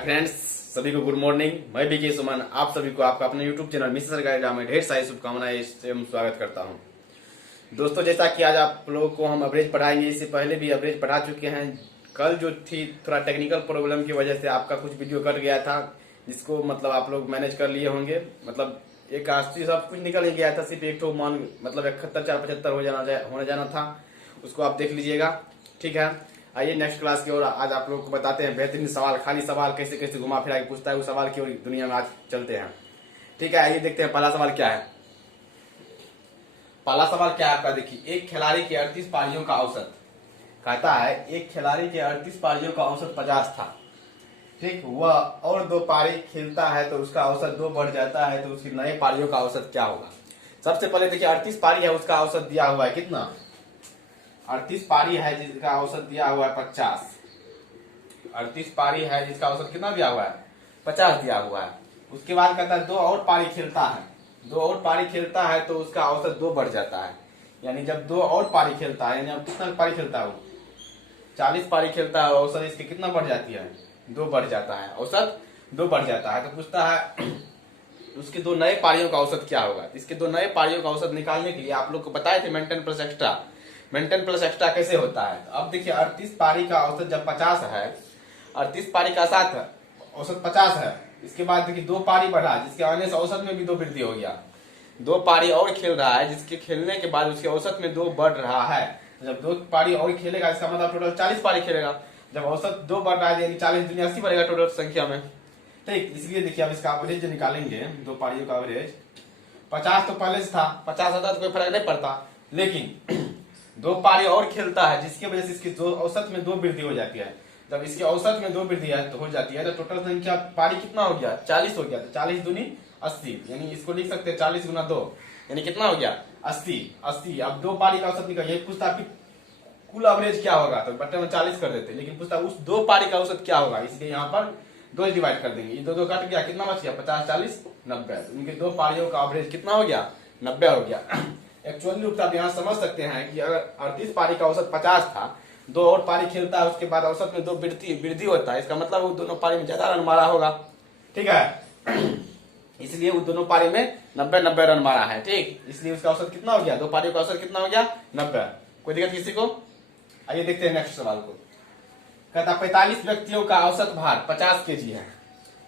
Friends, सभी को good morning. मैं बीके सुमन आप सभी को आपका अपने यूट्यूब चैनल मिस्टर सरकारी ड्रामा में ढेर सारी शुभकामनाएं से स्वागत करता हूं। दोस्तों, जैसा कि आज आप लोगों को हम एवरेज पढ़ाएंगे, इससे पहले भी एवरेज पढ़ा चुके हैं। कल जो थी थोड़ा टेक्निकल प्रॉब्लम की वजह से आपका कुछ वीडियो कट गया था, जिसको मतलब आप लोग मैनेज कर लिए होंगे। मतलब एक 80 सब कुछ निकल ही गया था, सिर्फ एक तो मान मतलब 71 4 75 होने जाना था। उसको आप देख लीजिएगा, ठीक है। आइए नेक्स्ट क्लास की ओर आज आप लोगों को बताते हैं बेहतरीन सवाल, खाली सवाल कैसे कैसे घुमा फिरा के पूछता है उस सवाल की ओर दुनिया में आज चलते हैं, ठीक है। आइए देखते हैं पहला सवाल क्या है। पहला सवाल क्या है आपका, देखिए। एक खिलाड़ी के 38 पारियों का औसत कहता है, एक खिलाड़ी के 38 पारियों का औसत 50 था, ठीक। वह और 2 पारी खेलता है तो उसका औसत 2 बढ़ जाता है, तो उसकी नए पारियों का औसत क्या होगा। सबसे पहले देखिए, 38 पारी है, उसका औसत दिया हुआ है कितना, 38 पारी है जिसका औसत दिया हुआ है 50। 38 पारी है जिसका औसत कितना दिया हुआ है, 50 दिया हुआ है। उसके बाद कहता है 2 और पारी खेलता है, 2 और पारी खेलता है तो उसका औसत 2 बढ़ जाता है। यानी जब 2 और पारी खेलता है, यानी अब कितना पारी खेलता है वो, 40 पारी खेलता है, औसत इसकी कितना बढ़ जाती है, 2 बढ़ जाता है, औसत 2 बढ़ जाता है। तो पूछता है उसके 2 नए पारियों का औसत क्या होगा। इसके 2 नए पारियों का औसत निकालने के लिए आप लोग को बताए थे maintain plus extra. Maintain plus extra कैसे होता है, तो अब देखिए 38 पारी का औसत जब 50 है, 38 पारी का साथ औसत 50 है। इसके बाद देखिए 2 पारी बढ़ा, जिसके आने से औसत में भी 2 वृद्धि हो गया। 2 पारी और खेल रहा है, जिसके खेलने के बाद उसके औसत में 2 बढ़ रहा है। जब 2 पारी और खेलेगा, इसका मतलब टोटल 40 पारी खेलेगा। जब औसत 2 बढ़ रहा है, यानी 40 दुनिया 80 बढ़ेगा टोटल संख्या में, ठीक। इसलिए देखिए अब इसका एवरेज जो निकालेंगे, 2 पारियों का एवरेज 50 तो पहले से था, 50 होता तो कोई फर्क नहीं पड़ता, लेकिन 2 पारी और खेलता है जिसकी वजह से इसकी औसत में 2 वृद्धि हो जाती है। जब इसके औसत में 2 वृद्धि हो जाती है तो टोटल संख्या पारी कितना हो गया, 40 हो गया। तो 40 दूनी 80, यानी इसको लिख सकते हैं 40 गुना 2, यानी कितना हो गया 80। अब 2 पारी का औसत निकल, यही पूछता आपकी कुल एवरेज क्या होगा, तो बट्टे में 40 कर देते, लेकिन पूछता उस 2 पारी का औसत क्या होगा, इसलिए यहाँ पर 2 डिवाइड कर देंगे। ये 2 कट गया, कितना बच गया 50 40 90। इनके 2 पारियों का एवरेज कितना हो गया, 90 हो गया। एक्चुअली रूप आप यहाँ समझ सकते हैं कि अगर 38 पारी का औसत 50 था, 2 और पारी खेलता है, उसके बाद औसत में 2 वृद्धि होता है, इसका मतलब वो दोनों पारी में ज्यादा रन मारा होगा, ठीक है। इसलिए वो दोनों पारी में 90 रन मारा है, ठीक। इसलिए उसका औसत कितना हो गया, 2 पारियों का औसत कितना हो गया 90। कोई दिक्कत किसी को। आइए देखते हैं नेक्स्ट सवाल को। कहता 45 व्यक्तियों का औसत भार 50 केजी है।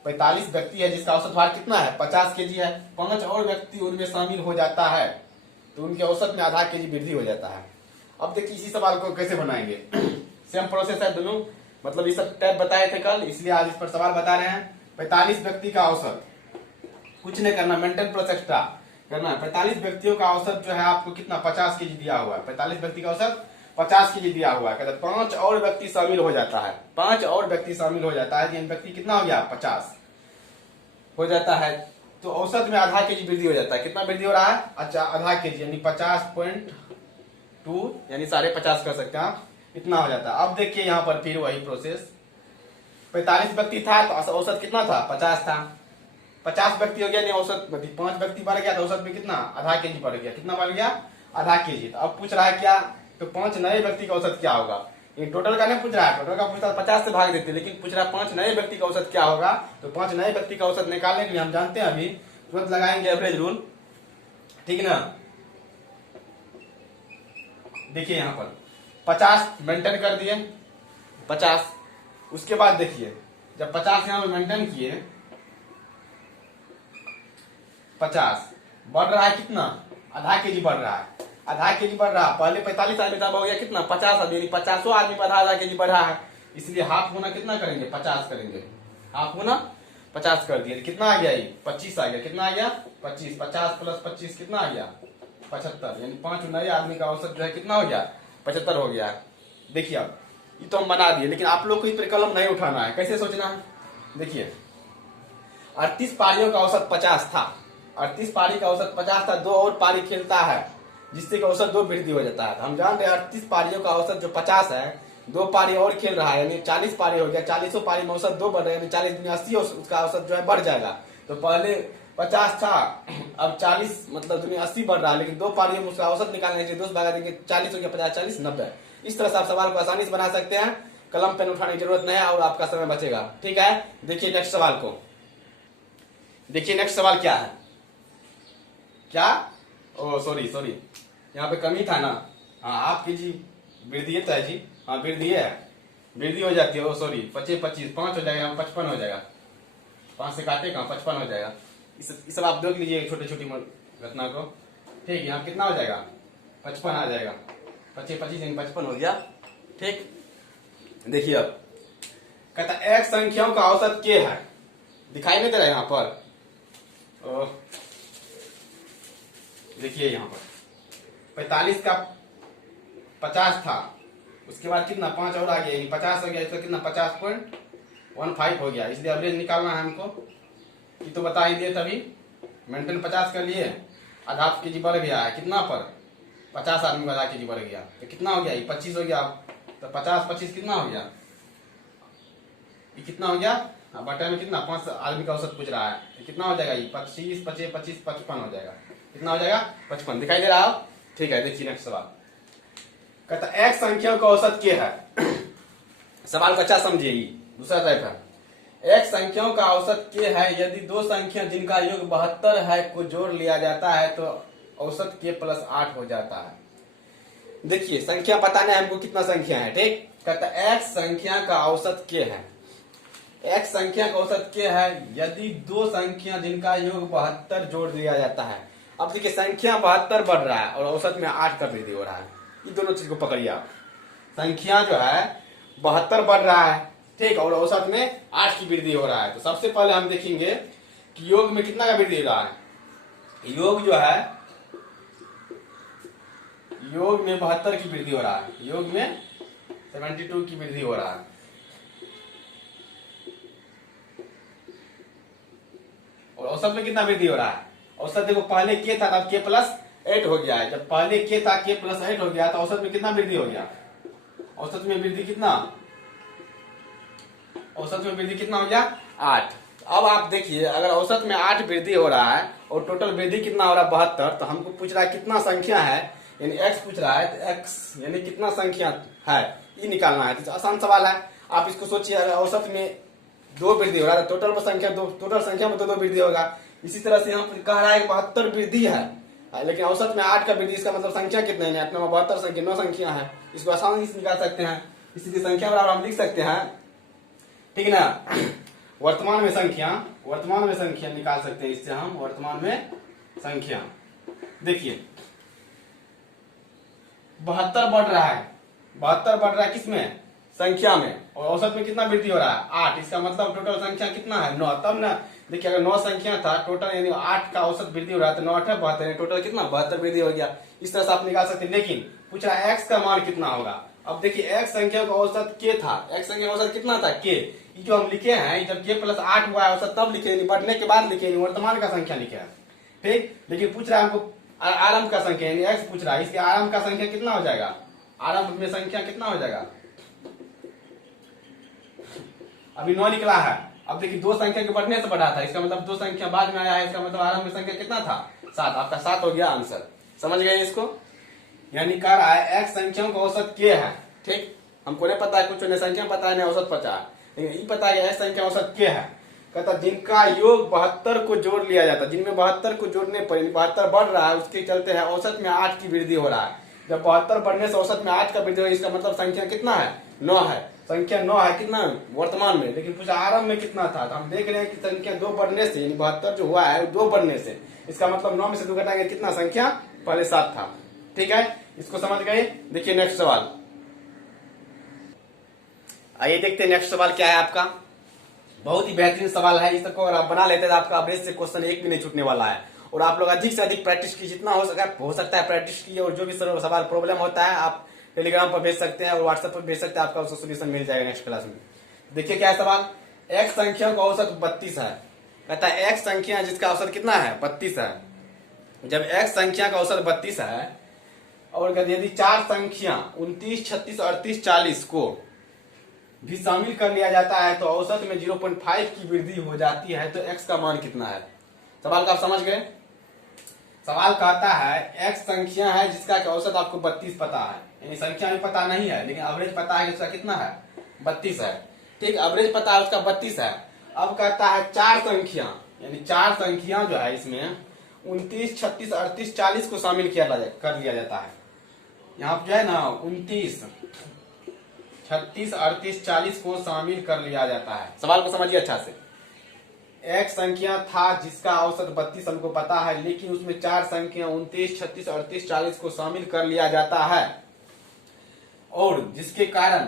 45 व्यक्ति है जिसका औसत भार कितना है, 50 केजी है। 5 और व्यक्ति उनमें शामिल हो जाता है तो उनके औसत में आधा केजी वृद्धि हो जाता है। अब देखिए इसी सवाल को कैसे बनाएंगे। सेम प्रोसेस है दोनों, मतलब ये सब टैब बताए थे कल, इसलिए आज इस पर सवाल बता रहे हैं। 45 व्यक्ति का औसत, कुछ नहीं करना, मेंटेन प्लस एक्स्ट्रा करना है। 45 व्यक्तियों का औसत जो है आपको कितना 50 केजी दिया हुआ है। 45 व्यक्ति का औसत 50 केजी दिया हुआ है। कहते 5 और व्यक्ति शामिल हो जाता है, 5 और व्यक्ति शामिल हो जाता है, व्यक्ति कितना हो गया 50 हो जाता है, तो औसत में आधा केजी वृद्धि हो जाता है। कितना वृद्धि हो रहा है, अच्छा आधा केजी, यानी 50.2, यानी 50.5 कर सकते हैं आप, इतना हो जाता है। अब देखिए यहाँ पर फिर वही प्रोसेस, 45 व्यक्ति था तो औसत कितना था 50 था, 50 व्यक्ति हो गया, नहीं औसत 5 व्यक्ति बढ़ गया तो औसत में कितना आधा केजी बढ़ गया, कितना बढ़ गया आधा केजी। तो अब पूछ रहा है क्या, तो 5 नए व्यक्ति का औसत क्या होगा। ये टोटल का नहीं पूछ रहा है, टोटल का पूछता 50 से भाग देते, लेकिन पूछ रहा है 5 नए व्यक्ति का औसत क्या होगा। तो 5 नए व्यक्ति का औसत निकालने के लिए हम जानते हैं, अभी तुरंत लगाएंगे एवरेज रूल, ठीक ना। देखिए यहाँ पर 50 मेंटेन कर दिए, 50। उसके बाद देखिए जब 50 यहाँ पर मेंटेन किए, 50 बढ़ रहा है कितना, आधा केजी बढ़ रहा है, आधा केजी बढ़ रहा है। पहले 45 आदमी था, हो गया कितना 50 आदमी, यानी 50 आदमी पर आधा केजी बढ़ा है, इसलिए हाफ होना कितना करेंगे 50 करेंगे, हाफ होना 50 कर दिए, कितना आ गया ये 25 आ गया, कितना आ गया 25, 50 प्लस 25 कितना आ गया 75, यानी 5 नए आदमी का औसत जो है कितना हो गया 75 हो गया। देखिए अब ये तो हम बना दिए, लेकिन आप लोग को इस पर कलम नहीं उठाना है, कैसे सोचना है। देखिए 38 पारियों का औसत 50 था, 38 पारी का औसत 50 था, 2 और पारी खेलता है जिससे कि औसत 2 वृद्धि हो जाता है। तो हम जान रहे हैं 38 पारियों का औसत जो 50 है, 2 पारी और खेल रहा है, यानी 40 पारी हो गया, 40 पारी में औसत 2 बढ़ रहा है, यानी 40 दुनिया 80, उसका औसत जो है बढ़ जाएगा। तो पहले 50 था, अब 40 मतलब दुनिया 80 बढ़ रहा है, लेकिन 2 पारियों में उसका औसत निकालने के लिए 2 से भागा देंगे, 40 हो गया, 50 40 90। इस तरह से आप सवाल को आसानी से बना सकते हैं। कलम पेन उठाने की जरूरत नहीं है और आपका समय बचेगा। ठीक है, देखिए नेक्स्ट सवाल को। देखिए नेक्स्ट सवाल क्या है, क्या, ओ सॉरी सॉरी, यहाँ पे कमी था ना। हाँ आप कीजिए, वृद्धि है जी, हाँ वृद्धि है, वृद्धि हो जाती है। ओ सॉरी, 25 25 5 हो जाएगा, 55 हो जाएगा, 5 से काटे कहाँ, 55 हो जाएगा। इस सब आप देख लीजिए छोटी छोटी घटना को। ठीक, यहाँ कितना हो जाएगा, 55 आ जाएगा, 25 25 55 हो गया। ठीक, देखिए अब कहता एक संख्याओं का औसत के है, दिखाई नहीं दे रहा है यहाँ पर। देखिए यहाँ पर 45 का 50 था, उसके बाद कितना 5 और आ गया, 50 हो गया, इसका कितना 50.15 हो गया। इसलिए एवरेज निकालना है हमको, ये तो बता ही दिए तभी। मेंटेन 50 कर लिए, आधा केजी बढ़ गया है कितना पर, 50 आदमी का आधा केजी बढ़ गया तो कितना हो गया, 25 हो गया। तो 50 25 कितना हो गया, ये कितना हो गया, बटे में कितना 5 आदमी का औसत पूछ रहा है, तो कितना हो जाएगा, ये 25 25 25 55 हो जाएगा। कितना हो जाएगा, 55। दिखाई दे रहा है। ठीक है, देखिए नेक्स्ट सवाल कहता एक संख्या का औसत क्या है। सवाल को अच्छा समझिए, दूसरा टाइप है। एक संख्याओं का औसत क्या है, यदि दो संख्या जिनका योग 72 है को जोड़ लिया जाता है तो औसत के प्लस 8 हो जाता है। देखिए संख्या बताना है हमको, कितना संख्या है। ठीक, कहता एक संख्या का औसत क्या है, एक संख्या का औसत क्या है यदि दो संख्या जिनका योग 72 जोड़ दिया जाता है। अब देखिए संख्या 72 बढ़ रहा है और औसत में 8 का वृद्धि हो रहा है, ये दोनों चीज को पकड़िए आप। संख्या जो है 72 बढ़ रहा है, ठीक, और औसत में 8 की वृद्धि हो रहा है। तो सबसे पहले हम देखेंगे कि योग में कितना का वृद्धि हो रहा है। योग जो है, योग में 72 की वृद्धि हो रहा है, योग में 72 की वृद्धि हो रहा है। और औसत में कितना वृद्धि हो रहा है, औसत देखो पहले के था तब के प्लस 8 हो गया है। जब पहले के था के प्लस 8 हो गया तो औसत में कितना वृद्धि हो गया, औसत में वृद्धि कितना, औसत में वृद्धि कितना हो गया 8। अब आप देखिए अगर औसत में 8 वृद्धि हो रहा है और टोटल वृद्धि कितना हो रहा है 72, तो हमको पूछ रहा है कितना संख्या है, यानी x पूछ रहा है, तो x यानी कितना संख्या है ये निकालना है। तो आसान सवाल है, आप इसको सोचिए। अगर औसत में 2 वृद्धि हो रहा है तो टोटल संख्या टोटल संख्या में 2 वृद्धि होगा। इसी तरह से यहाँ पर कह रहा है 72 वृद्धि है, लेकिन औसत में 8 का वृद्धि, इसका मतलब संख्या कितने है, 8 में 72 संख्या 9 संख्या है। इसको आसानी से निकाल सकते हैं, इसलिए संख्या बराबर हम लिख सकते हैं, ठीक है ना। वर्तमान में संख्या निकाल सकते हैं, इससे हम वर्तमान में संख्या। देखिए 72 बढ़ रहा है, 72 बढ़ रहा है किसमें, संख्या में, और औसत में कितना वृद्धि हो रहा है 8। इसका मतलब टोटल संख्या कितना है 9। तब ना देखिए अगर 9 संख्या था टोटल, यानी 8 का औसत वृद्धि हो रहा है तो 9 8 72, टोटल कितना 72 वृद्धि हो गया। इस तरह से आप निकाल सकते हैं। लेकिन पूछ रहा है x का मान कितना होगा। अब देखिए x संख्या का औसत के था, x संख्या का औसत कितना था के, ये जो हम लिखे हैं जब के प्लस 8 हुआ है औसत तब लिखे, बढ़ने के बाद लिखे, वर्तमान का संख्या लिखे है। ठीक, लेकिन पूछ रहा है हमको आरंभ का संख्या, यानी x पूछ रहा है, इसलिए आरंभ का संख्या कितना हो जाएगा, आरंभ में संख्या कितना हो जाएगा, अभी 9 निकला है। अब देखिए 2 संख्या के बढ़ने से बढ़ा था, इसका मतलब 2 संख्या बाद में आया है, इसका मतलब आरंभ में संख्या कितना था 7। आपका 7 हो गया आंसर। समझ गए इसको, यानी कह रहा है x संख्याओं का औसत के है। ठीक, हमको नहीं पता है, कुछ नहीं संख्या पता है, नहीं औसत पता है, लेकिन ये पता है x संख्या औसत के है। कहता जिनका योग 72 को जोड़ लिया जाता, जिनमें 72 को जोड़ने पर 72 बढ़ रहा है, उसके चलते है औसत में 8 की वृद्धि हो रहा है। जब 72 बढ़ने से औसत में 8 का वृद्धि हो, इसका मतलब संख्या कितना है 9 है, संख्या 9 है कितना वर्तमान में। लेकिन पूछा आरंभ में कितना था, तो हम देख रहे हैं कि संख्या 2 बढ़ने से, यानी 72 जो हुआ है 2 बढ़ने से, इसका मतलब 9 में से 2 घटाएंगे कितना, संख्या पहले 7 था। ठीक है, इसको समझ गए। देखिए नेक्स्ट सवाल, आइए देखते हैं नेक्स्ट सवाल क्या है आपका। बहुत ही बेहतरीन सवाल है, इस को अगर आप बना लेते हैं तो आपका एवरेज से क्वेश्चन एक भी नहीं छूटने वाला है। और आप लोग अधिक से अधिक प्रैक्टिस की, जितना हो सकता है प्रैक्टिस की, और जो भी सवाल प्रॉब्लम होता है आप टेलीग्राम पर भेज सकते हैं और व्हाट्सएप पर भेज सकते हैं, आपका उसका सोल्यूशन मिल जाएगा नेक्स्ट क्लास में। देखिए क्या है सवाल, x संख्या का औसत 32 है। कहता है x संख्या जिसका औसत कितना है 32 है। जब x संख्या का औसत 32 है और यदि 4 संख्या 29 36 38 40 को भी शामिल कर लिया जाता है तो औसत में 0.5 की वृद्धि हो जाती है, तो x का मान कितना है। सवाल का आप समझ गए। सवाल कहता है x संख्या है जिसका औसत आपको 32 पता है, यानी संख्या भी पता नहीं है लेकिन एवरेज पता है कि उसका कितना है 32 है। ठीक, एवरेज पता है उसका 32 है। अब कहता है चार संख्या, यानी चार संख्या जो है इसमें 29, 36, 38, 40 को शामिल कर लिया जाता है। यहाँ पे जो है ना 29, 36, 38, 40 को शामिल कर लिया जाता है। सवाल को समझिए अच्छा से। एक संख्या था जिसका औसत 32 हमको पता है, लेकिन उसमें चार संख्या 29, 36, 38, 40 को शामिल कर लिया जाता है, और जिसके कारण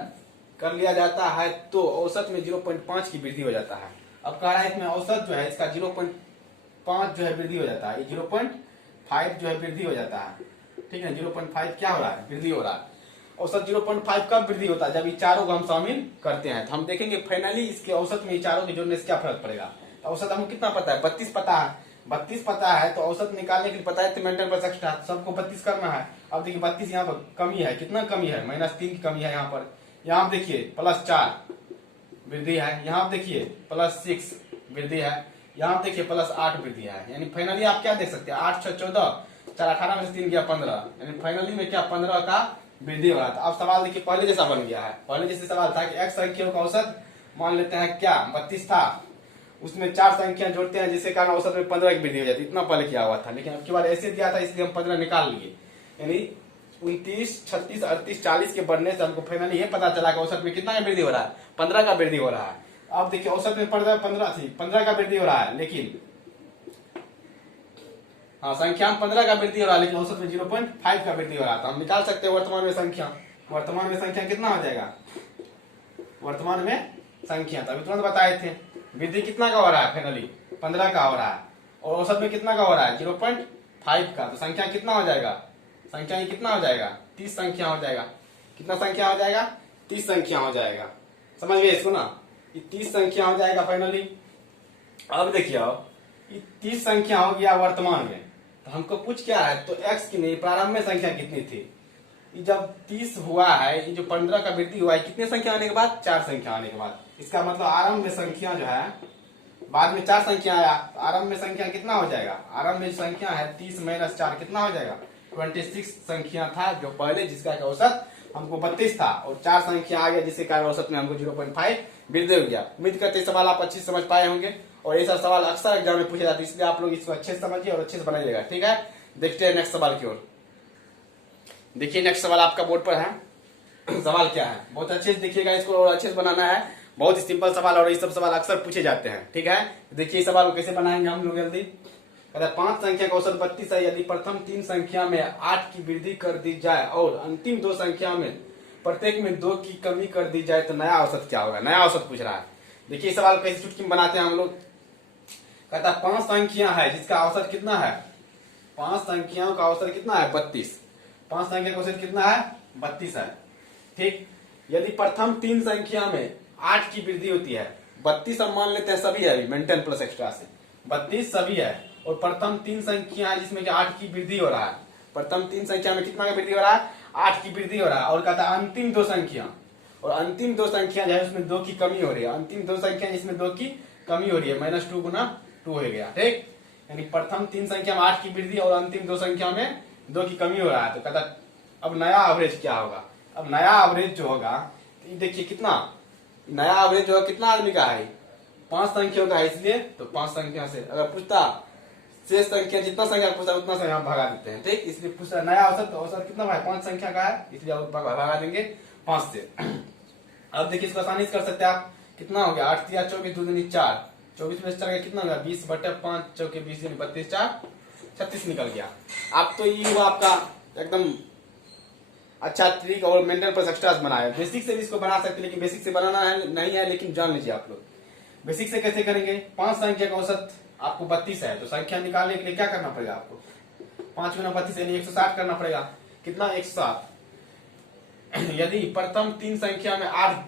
कर लिया जाता है तो औसत में 0.5 की वृद्धि हो जाता है। अब कह रहा है इसमें औसत जो है इसका 0.5 जो है वृद्धि हो जाता है, 0.5 जो है वृद्धि हो जाता है। ठीक है, 0.5 क्या हो रहा है, वृद्धि हो रहा है। औसत 0.5 कब वृद्धि होता है, जब ये चारों को हम शामिल करते हैं। तो हम देखेंगे फाइनली इसके औसत में चारों के जोड़ने से क्या फर्क पड़ेगा। तो औसत हमको कितना पता है, 32 पता है। 32 पता है तो औसत निकालने के लिए पता है मेंटेन पर एक्स्ट्रा सबको 32 करना है। अब देखिए 32 यहाँ पर कमी है, कितना कमी है, -3 की कमी है यहाँ पर। यहाँ देखिए +4 वृद्धि है, यहाँ देखिए +6 वृद्धि है, यहाँ देखिए +8 वृद्धि है। यानी फाइनली आप क्या देख सकते हैं, 8, 6, 14, 4, 18 में से 3 गया 15, यानी फाइनली में क्या 15 का वृद्धि हो रहा था। अब सवाल देखिए पहले जैसा बन गया है। पहले जैसे सवाल था कि x संख्या का औसत मान लेते हैं क्या 32 था, उसमें चार संख्या जोड़ते हैं जिसके कारण औसत में 15 की वृद्धि हो जाती है। इतना पहले किया हुआ था, लेकिन अब की बार ऐसे दिया था इसलिए हम 15 निकाल लिए। यानी 29, 36, 38, 40 के बढ़ने से हमको फाइनली ये पता चला कि औसत में कितना का वृद्धि हो रहा है, 15 का वृद्धि हो रहा है। अब देखिए औसत में 15 थी, 15 का वृद्धि हो रहा है, लेकिन हाँ संख्या में 15 का वृद्धि हो रहा है, लेकिन औसत में 0.5 का वृद्धि हो रहा था। हम निकाल सकते हैं वर्तमान में संख्या। वर्तमान में संख्या कितना हो जाएगा, वर्तमान में संख्या तो अभी तुरंत बताए थे, वृद्धि कितना का हो रहा है, फाइनली 15 का हो रहा है, और औसत में कितना का हो रहा है 0.5 का। तो संख्या कितना हो जाएगा, संख्या ये कितना हो जाएगा 30 संख्या हो जाएगा। कितना संख्या हो जाएगा, 30 संख्या हो जाएगा। समझ गए इसको ना, ये 30 संख्या हो जाएगा फाइनली। अब देखिए ये 30 संख्या हो गया वर्तमान में। तो हमको पूछ क्या है, तो x की नहीं प्रारंभ में संख्या कितनी थी। ये जब 30 हुआ है, ये जो 15 का वृद्धि हुआ है कितने संख्या आने के बाद, 4 संख्या आने के बाद। इसका मतलब आरंभ में संख्या जो है, बाद में 4 संख्या आया, तो आरंभ में संख्या कितना हो जाएगा, आरंभ में संख्या है 30 - 4 कितना हो जाएगा 26 संख्या था जो पहले, जिसका औसत हमको 32 था, और 4 संख्या आ गया जिसके कारण औसत में हमको 0.5 वृद्धि हो गया। उम्मीद करते हैं सवाल आप अच्छे से समझ पाए होंगे, और ऐसा सवाल अक्सर एग्जाम में पूछे जाते हैं, इसलिए आप लोग इसको अच्छे से समझिए और अच्छे से बनाइएगा। ठीक है, देखते हैं नेक्स्ट सवाल की ओर। देखिए नेक्स्ट सवाल आपका बोर्ड पर है। सवाल क्या है, बहुत अच्छे से देखिएगा इसको और अच्छे से बनाना है। बहुत ही सिंपल सवाल, और ये सब सवाल अक्सर पूछे जाते हैं। ठीक है, देखिए सवाल को कैसे बनाएंगे हम लोग जल्दी। कहता है 5 संख्या का औसत 32 है, यदि प्रथम 3 संख्या में 8 की वृद्धि कर दी जाए और अंतिम 2 संख्या में प्रत्येक में 2 की कमी कर दी जाए तो नया औसत क्या होगा। नया औसत पूछ रहा है। देखिए सवाल कैसे चुटकी में बनाते हैं हम लोग। कहता है 5 संख्या है जिसका औसत कितना है, 5 संख्याओं का औसत कितना है 32। 5 संख्या का औसत कितना है 32 है। ठीक, यदि प्रथम 3 संख्या में 8 की वृद्धि होती है, 32 हम मान लेते हैं सभी है, मेंटेन प्लस एक्स्ट्रा से 32 सभी है, और प्रथम 3 संख्या है जिसमें 8 की वृद्धि हो रहा है। प्रथम 3 संख्या में कितना का वृद्धि हो रहा है, 8 की वृद्धि हो रहा है। और कहता है अंतिम 2 संख्या, और अंतिम 2 संख्या जो है उसमें 2 की कमी हो रही है। अंतिम 2 संख्या जिसमें 2 की कमी हो रही है, -2 गुना 2 हो गया। ठीक, यानी प्रथम 3 संख्या में 8 की वृद्धि और अंतिम 2 संख्या में 2 की कमी हो रहा है। तो कहता अब नया एवरेज क्या होगा। अब नया एवरेज जो होगा, तो देखिए कितना नया एवरेज जो है कितना आदमी का है, 5 संख्याओं का है, इसलिए तो 5 संख्या से अगर पूछता शेष संख्या जितना संख्या पूछता उतना संख्या भगा देते हैं। ठीक, इसलिए पूछता नया औसत, तो औसत कितना है 5 संख्या का है, इसलिए भगा देंगे 5 से। अब देखिए इसको आसानी से कर सकते हैं आप। कितना हो गया 8 × 24, 2 × 4, 24 में से 4 कितना होगा 20/5, 4 20 यानी 32, 4 36 निकल गया। अब तो ये हुआ आपका एकदम अच्छा ट्रिक, और मेंटल प्लस एक्स्ट्रा बनाया। बेसिक से भी इसको बना सकते हैं, लेकिन बेसिक से बनाना है नहीं है, लेकिन जान लीजिए आप लोग बेसिक से कैसे करेंगे। 5 संख्या का औसत आपको 32 है, तो संख्या निकालने के लिए क्या करना पड़ेगा आपको, 5 × 32 यानी 160 करना पड़ेगा। कितना 160। यदि प्रथम 3 संख्या में 8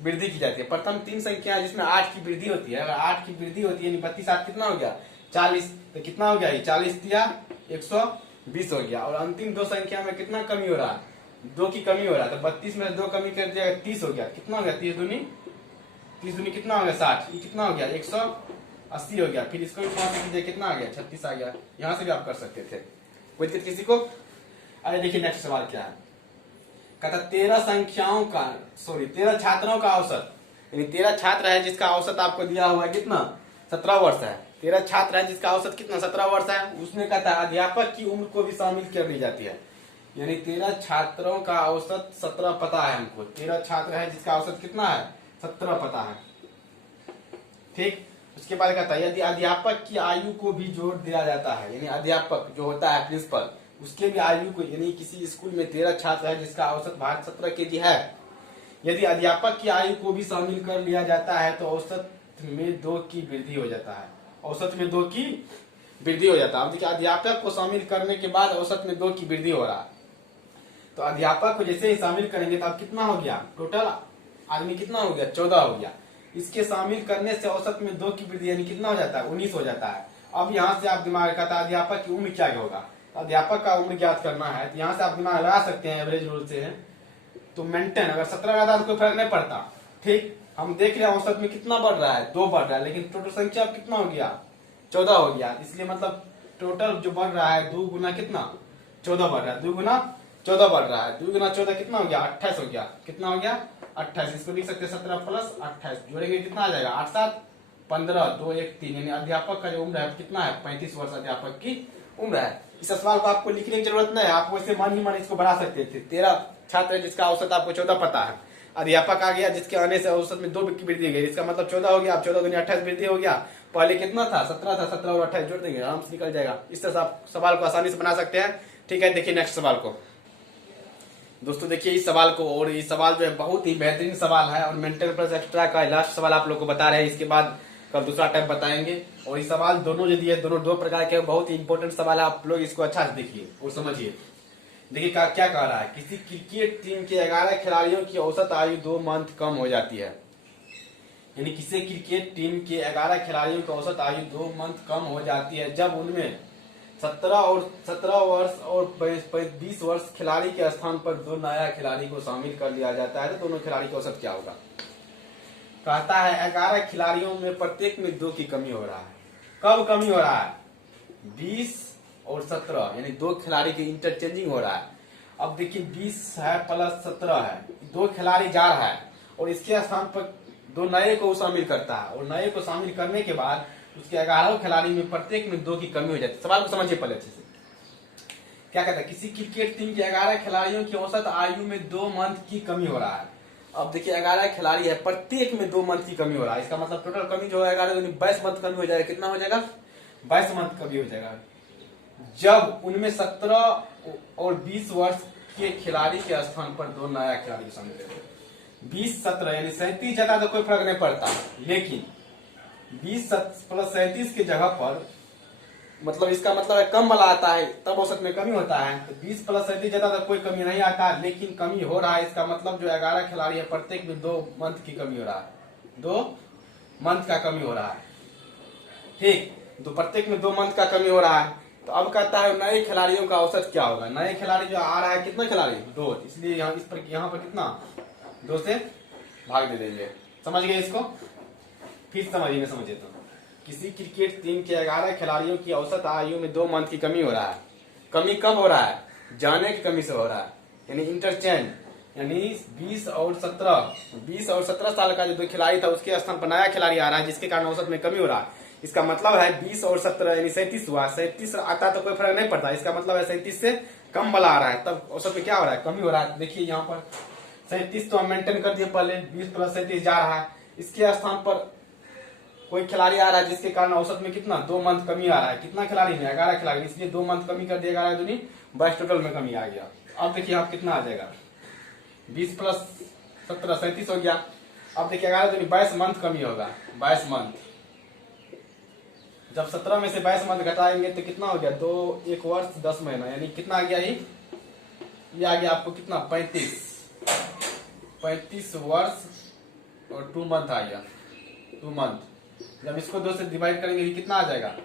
वृद्धि की जाती है, प्रथम 3 संख्या जिसमें 8 की वृद्धि होती है, अगर 8 की वृद्धि होती है 32 8 कितना हो गया 40, तो कितना हो गया 40 या 120 हो गया। और अंतिम 2 संख्या में कितना कमी हो रहा है, 2 की कमी हो रहा है, तो 32 में 2 कमी कर दिया 30 हो गया। कितना हो गया 30 दूनी कितना हो गया 60, ये कितना हो गया 180 हो गया। फिर इसको भी 5 से कीजिए, कितना आ गया 36 आ गया। यहाँ से भी आप कर सकते थे, कोई दिक्कत किसी को। अरे देखिए नेक्स्ट सवाल क्या है। कहता 13 छात्रों का औसत, यानी 13 छात्र है जिसका औसत आपको दिया हुआ है कितना, 17 वर्ष है। 13 छात्र है जिसका औसत कितना, 17 वर्ष है। उसमें कहता है अध्यापक की उम्र को भी शामिल कर ली जाती है, यानी 13 छात्रों का औसत 17 पता है हमको। 13 छात्र है जिसका औसत कितना है, 17 पता है। ठीक, उसके बाद कहता है यदि अध्यापक की आयु को भी जोड़ दिया जाता है, यानी अध्यापक जो होता है प्रिंसिपल, उसके भी आयु को, यानी किसी स्कूल में 13 छात्र है जिसका औसत भाग 17 केजी है, यदि अध्यापक की आयु को भी शामिल कर लिया जाता है तो औसत में 2 की वृद्धि हो जाता है। औसत में 2 की वृद्धि हो जाता है। अब देखिए अध्यापक को शामिल करने के बाद औसत में 2 की वृद्धि हो रहा है, तो अध्यापक को जैसे ही शामिल करेंगे तो अब कितना हो गया, टोटल आदमी कितना हो गया, 14 हो गया। इसके शामिल करने से औसत में 2 की वृद्धि यानी कितना हो जाता है, 19 हो जाता है। अब यहाँ से आप दिमाग का अध्यापक की उम्र क्या होगा, अध्यापक का उम्र ज्ञात करना है, तो यहाँ से आप दिमाग लगा सकते हैं एवरेज रूल से। तो मेंटेन अगर 17 का था तो कोई फर्क नहीं पड़ता। ठीक, हम देख रहे हैं औसत में कितना बढ़ रहा है, 2 बढ़ रहा है, लेकिन टोटल संख्या अब कितना हो गया, 14 हो गया। इसलिए मतलब टोटल जो बढ़ रहा है 2 गुना कितना, 14 बढ़ रहा है, 2 गुना 14 बढ़ रहा है। 2 गुना 14 कितना हो गया, 28 हो गया। कितना हो गया, 28। इसको लिख सकते हैं 17 प्लस 28, जोड़ेंगे कितना आ जाएगा, 8 7 15 2 1 3, यानी अध्यापक का जो उम्र है कितना है, 35 वर्ष अध्यापक की उम्र है। इस सवाल को आपको लिखने की जरूरत नहीं है, आप वैसे मन ही मन इसको बढ़ा सकते थे। 13 छात्र है जिसका औसत आपको 14 पता है, अध्यापक आ गया जिसके आने से औसत में 2 की वृद्धि गई, इसका मतलब 14 हो गया। अब 14 गुना 28 वृद्धि हो गया, पहले कितना था, 17 था, 17 और 28 जोड़ देंगे, आराम से निकल जाएगा। इस तरह से आप सवाल को आसानी से बना सकते हैं। ठीक है, देखिए नेक्स्ट सवाल को। दोस्तों देखिए इस सवाल को, और ये सवाल जो है बहुत ही बेहतरीन सवाल है, और मेंटल प्लस एक्स्ट्रा का लास्ट सवाल आप लोग को बता रहे हैं, इसके बाद कल दूसरा टाइप बताएंगे। और ये सवाल दोनों जो दिए, दोनों 2 प्रकार के बहुत ही इंपॉर्टेंट सवाल है, आप लोग इसको अच्छा से देखिए और समझिए। देखिए क्या कह रहा है, किसी क्रिकेट टीम के 11 खिलाड़ियों की औसत आयु 2 मंथ कम हो जाती है, यानी किसी क्रिकेट टीम के 11 खिलाड़ियों की औसत आयु 2 मंथ कम हो जाती है जब उनमें 17 वर्ष और 20 वर्ष खिलाड़ी के स्थान पर 2 नया खिलाड़ी को शामिल कर लिया जाता है, तो दोनों खिलाड़ी की औसत क्या होगा। कहता है 11 खिलाड़ियों में प्रत्येक में 2 की कमी हो रहा है। कब कमी हो रहा है, 20 और 17, यानी 2 खिलाड़ी की इंटरचेंजिंग हो रहा है। अब देखिए 20 है प्लस 17 है, 2 खिलाड़ी जा रहा है और इसके स्थान पर 2 नए को शामिल करता है, और नए को शामिल करने के बाद उसके 11 खिलाड़ी में प्रत्येक में 2 की कमी हो जाती है। सवाल को समझिए पहले अच्छे से। क्या कहता है, किसी क्रिकेट टीम के 11 खिलाड़ियों की औसत आयु में 2 मंथ की कमी हो रहा है। अब देखिए 11 खिलाड़ी है, प्रत्येक में 2 मंथ की कमी हो रहा है, इसका मतलब टोटल कमी जो है 11 22 मंथ कमी हो जाएगा। कितना हो जाएगा, 22 मंथ कमी हो जाएगा, जब उनमें 17 और 20 वर्ष के खिलाड़ी के स्थान पर 2 नया खिलाड़ी शामिल करेंगे। 20 17 यानी 37 ज्यादा तो कोई फर्क नहीं पड़ता, लेकिन 20 प्लस 37 की जगह पर, मतलब इसका मतलब है कम वाला आता है तब औसत में कमी होता है, तो 20 प्लस 37 ज्यादा तो कोई कमी नहीं आता, लेकिन कमी हो रहा है। इसका मतलब जो 11 खिलाड़ी है प्रत्येक में 2 मंथ की कमी हो रहा है, 2 मंथ का कमी हो रहा है। ठीक, तो प्रत्येक में 2 मंथ का कमी हो रहा है। तो अब कहता है नए खिलाड़ियों का औसत क्या होगा। नए खिलाड़ी जो आ रहा है, कितना खिलाड़ी, 2, इसलिए यहाँ पर कितना, 2 से भाग दे देंगे। समझ गए इसको, फिर समझिए समझिए। तो किसी क्रिकेट टीम के 11 खिलाड़ियों की औसत आयु में 2 मंथ की कमी हो रहा है। कमी कब हो रहा है, जाने की कमी से हो रहा है, यानी इंटरचेंज, यानी 20 और 17 साल का जो 2 खिलाड़ी था उसके स्थान पर नया खिलाड़ी आ रहा है, जिसके कारण औसत में कमी हो रहा है। इसका मतलब है 20 और 17 यानी 37 हुआ। 37 आता तो कोई फर्क नहीं पड़ता, इसका मतलब है 37 से कम वाला आ रहा है, तब औसत में क्या हो रहा है, कमी हो रहा है। देखिए यहाँ पर 37 तो हम मेंटेन कर दिए पहले, 20 प्लस 37 जा रहा है, इसके स्थान पर कोई खिलाड़ी आ रहा है जिसके कारण औसत में कितना, 2 मंथ कमी आ रहा है। कितना खिलाड़ी में, 11 खिलाड़ी, इसलिए 2 मंथ कमी कर दिया, 11 दूनी 22 टोटल में कमी आ गया। अब देखिए आप कितना आ जाएगा, 20 प्लस 17 37 हो गया। अब देखिए 11 दूनी 22 मंथ कमी होगा, 22 मंथ। जब 17 में से 22 मंथ घटाएंगे तो कितना हो गया, 2 1 वर्ष 10 महीना, यानी कितना आ गया, ये आ गया आपको कितना, 35 वर्ष और 2 मंथ आ गया, 2 मंथ। जब इसको 2 से डिवाइड करेंगे ये कितना आ जाएगा,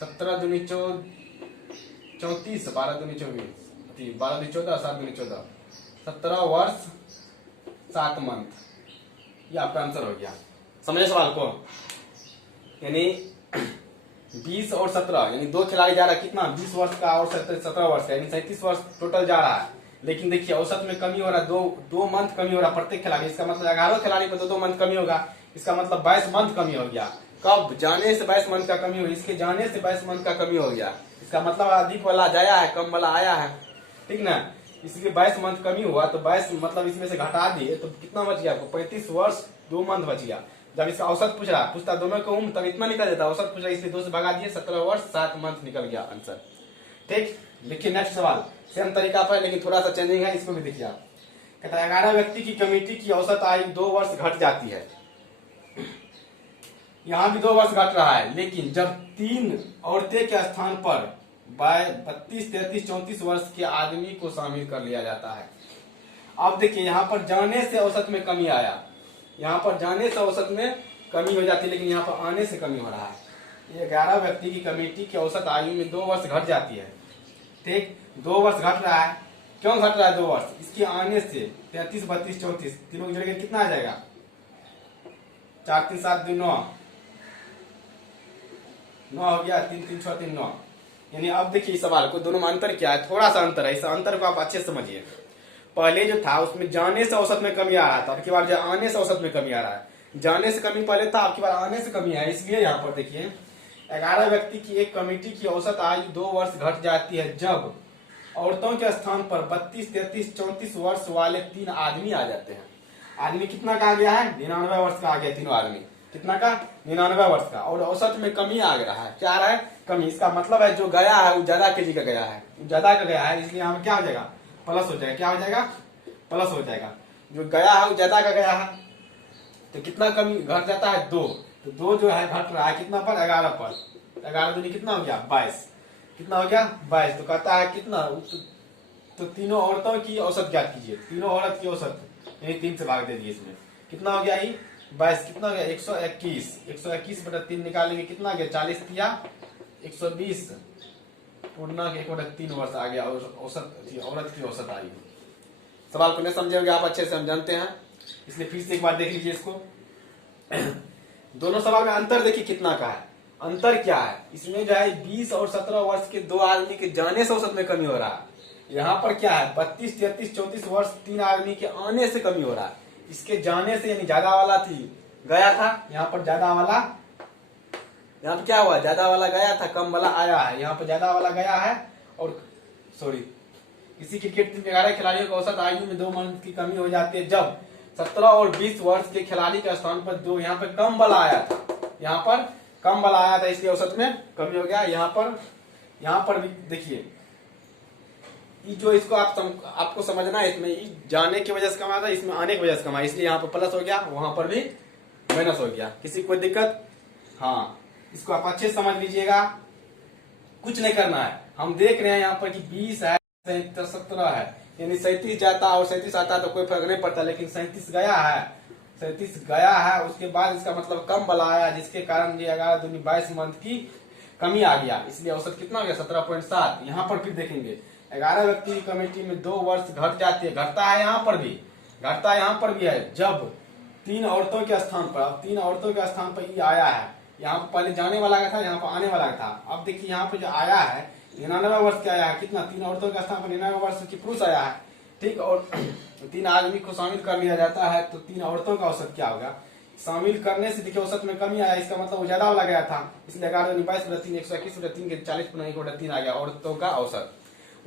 17 दूनी 34, 12 दूनी 24, 12 दूनी 14, 7 दूनी 14, 17 वर्ष 7 मंथ। ये आपका आंसर हो गया। समझे सवाल को, यानी 20 और 17 यानी 2 खिलाड़ी जा रहा है, कितना, 20 वर्ष का और 17 वर्ष का, यानी 37 वर्ष टोटल जा रहा है। लेकिन देखिए औसत में कमी हो रहा है, दो मंथ कमी हो रहा है प्रत्येक खिलाड़ी। इसका मतलब 11 खिलाड़ी पर 2 मंथ कमी होगा, इसका मतलब 22 मंथ कमी हो गया। कब? जाने से 22 मंथ का कमी हो, इसके जाने से 22 मंथ का कमी हो गया। इसका मतलब अधिक वाला जाया है, कम वाला आया है, ठीक ना। इसलिए 22 मंथ कमी हुआ तो 22 मतलब इसमें से घटा दिए तो कितना बच गया आपको? 35 वर्ष 2 मंथ बच गया। जब इसका औसत पूछता दोनों को उम्र तब इतना निकल जाता, औसत पूछा इसलिए 2 से भगा दिए, 17 वर्ष 7 मंथ निकल गया आंसर। ठीक, लिखिए नेक्स्ट सवाल सेम तरीका पर लेकिन थोड़ा सा चेंजिंग है, इसको भी देखिए आप। कहता है 11 व्यक्ति की कमेटी की औसत आयु 2 वर्ष घट जाती है। यहाँ भी 2 वर्ष घट रहा है, लेकिन जब 3 औरतें के स्थान पर 32, 33, 34 वर्ष के आदमी को शामिल कर लिया जाता है। अब देखिए यहाँ पर जाने से औसत में कमी आया, यहाँ पर जाने से औसत में कमी हो जाती है, लेकिन यहाँ पर आने से कमी हो रहा है। ये 11 व्यक्ति की कमेटी की औसत आयु में 2 वर्ष घट जाती है। ठीक, 2 वर्ष घट रहा है। क्यों घट रहा है 2 वर्ष? इसके आने से 33, 32, 34 तीनों की जगह कितना आ जाएगा? 4, 3, 7, 2, 9 हो गया, 3, 3, 6, 3, 9। यानी अब देखिए इस सवाल को, दोनों में अंतर क्या है? थोड़ा सा अंतर है, इस अंतर को आप अच्छे से समझिए। पहले जो था उसमें जाने से औसत में कमी आ रहा था, अब की बार जो आने से औसत में कमी आ रहा है। जाने से कमी पहले था, अब की बार आने से कमी है। इसलिए यहाँ पर देखिए 11 व्यक्ति की एक कमेटी की औसत आयु 2 वर्ष घट जाती है जब औरतों के स्थान पर 32, 33, 34 वर्ष वाले 3 आदमी आ जाते हैं। आदमी कितना का आ गया है? 99 वर्ष का आ गया तीनों आदमी। कितना का? 99 वर्ष का। और औसत में कमी आ रहा है, क्या आ रहा है? कमी। इसका मतलब है जो गया है वो ज्यादा केजी का गया है, ज्यादा का गया है, इसलिए यहाँ क्या हो जाएगा? प्लस हो जाएगा। क्या हो जाएगा? प्लस हो जाएगा। जो गया है वो ज्यादा का गया है, तो कितना कमी घट जाता है? 2। तो 2 जो है घट रहा है कितना पर? 11 पर। 11 दूनी कितना हो गया? 22। कितना हो गया? 22। तो कहता है कितना? तो तीनों औरतों की औसत ज्ञात कीजिए। तीनों औरत की औसत यानी 3 से भाग दे दिए इसमें। कितना हो गया? 22। कितना हो गया? 121। 121 बटा 3 निकालेंगे, कितना आ गया? 40 या 120 पूर्णांक 1/3 वर्ष आ गया औसत औरत की औसत आयु। सवाल को नहीं समझे होंगे आप, अच्छे से हम जानते हैं, इसलिए फिर से एक बार देख लीजिए इसको। दोनों सवाल में अंतर देखिए कितना का है। अंतर क्या है? इसमें जो है 20 और 17 वर्ष के 2 आदमी के जाने से औसत में कमी हो रहा है। यहाँ पर क्या है? 32, 33, 34 वर्ष 3 आदमी के आने से कमी हो रहा है। इसके जाने से यानी ज्यादा वाला थी गया था, यहाँ पर ज्यादा वाला, यहाँ पे क्या हुआ? ज्यादा वाला गया था, कम वाला आया है। यहाँ पर ज्यादा वाला गया है और सॉरी किसी क्रिकेट टीम के 11 खिलाड़ियों की औसत आयु में 2 मंथ की कमी हो जाती है जब 17 और 20 वर्ष के खिलाड़ी के स्थान पर 2 यहाँ पे कम वाला आया था, यहाँ पर कम वाला आया था, इसलिए औसत में कमी हो गया। यहाँ पर भी देखिए जो इसको आपको समझना है, इसमें जाने की वजह से कमा था, इसमें आने की वजह से कमा, इसलिए यहाँ पर प्लस हो गया, वहां पर भी माइनस हो गया। किसी कोई दिक्कत? हाँ, इसको आप अच्छे से समझ लीजिएगा, कुछ नहीं करना है। हम देख रहे हैं यहाँ पर कि 20 है, 17 है, यानी 37 जाता और 37 आता तो कोई फर्क नहीं पड़ता, लेकिन 37 गया है, 37 गया है, उसके बाद इसका मतलब कम वाला आया, जिसके कारण ये 11 दूनी 22 मंथ की कमी आ गया, इसलिए औसत कितना हो गया? 17.7। यहाँ पर फिर देखेंगे 11 व्यक्ति की कमेटी में 2 वर्ष घट जाती है, घटता है यहाँ पर भी, घटता है यहाँ पर भी है जब 3 औरतों के स्थान पर, अब 3 औरतों के स्थान पर ये आया है। यहाँ पर पहले जाने वाला था, यहाँ पर आने वाला था। अब देखिए यहाँ पे जो आया है 99 वर्ष के आया है, कितना? 3 औरतों के स्थान पर 99 वर्ष की पुरुष आया है, ठीक। और 3 आदमी को शामिल कर लिया जाता है तो 3 औरतों का औसत क्या होगा? शामिल करने से देखिए औसत में कमी आया, इसका मतलब वो ज्यादा वाला गया था, इसलिए 11 22 बटा 3 121 बटा 3 के 40 गुना 1/3 आ गया औरतों का औसत।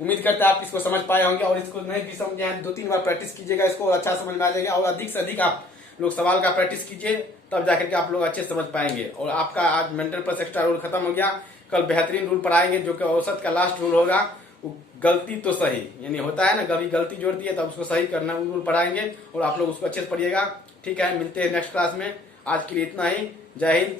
उम्मीद करते हैं आप इसको समझ पाए होंगे, और इसको नहीं भी समझे हैं 2-3 बार प्रैक्टिस कीजिएगा, इसको अच्छा समझ में आ जाएगा। और अधिक से अधिक आप लोग सवाल का प्रैक्टिस कीजिए, तब जाकर के आप लोग अच्छे समझ पाएंगे। और आपका आज मेंटल प्लस एक्स्ट्रा रूल खत्म हो गया, कल बेहतरीन रूल पढ़ाएंगे जो कि औसत का लास्ट रूल होगा। गलती तो सही, यानी होता है ना, कभी गलती जोड़ दी है तब उसको सही करना, वो रूल पढ़ाएंगे और आप लोग उसको अच्छे से पढ़िएगा। ठीक है, मिलते हैं नेक्स्ट क्लास में। आज के लिए इतना ही। जय हिंद,